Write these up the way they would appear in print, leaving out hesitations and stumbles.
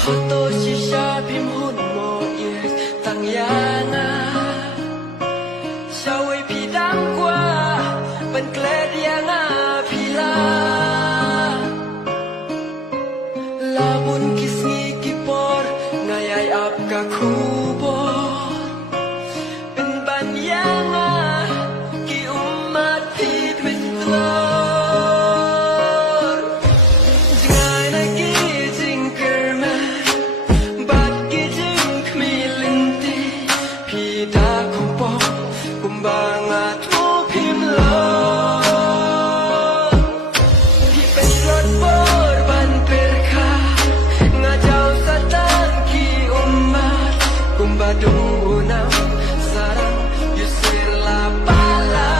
Hoto si siya bimhun mo tang yana Siya'y pidang kwa Pankled yang pila Labun kisngi kipor Ngayay ap kakubor Penban yang ki umat hidwit telur Jangan lagi jingkerman Bat gijing kmilinti Pida kumpong Kumbangat mo pimlong Hipenslot borban perka Ngajaw satan ki umat Kumbadong unang sarang yusir lapala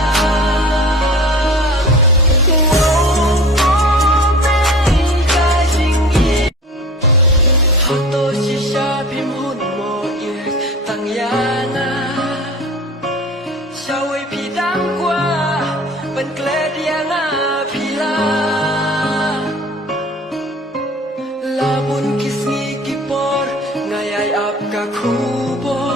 Hoto si siya bimhun mo tang yana Siya'y pidang kwa Pankled yang pila Labun kisngi kipor Ngayay ap kakubor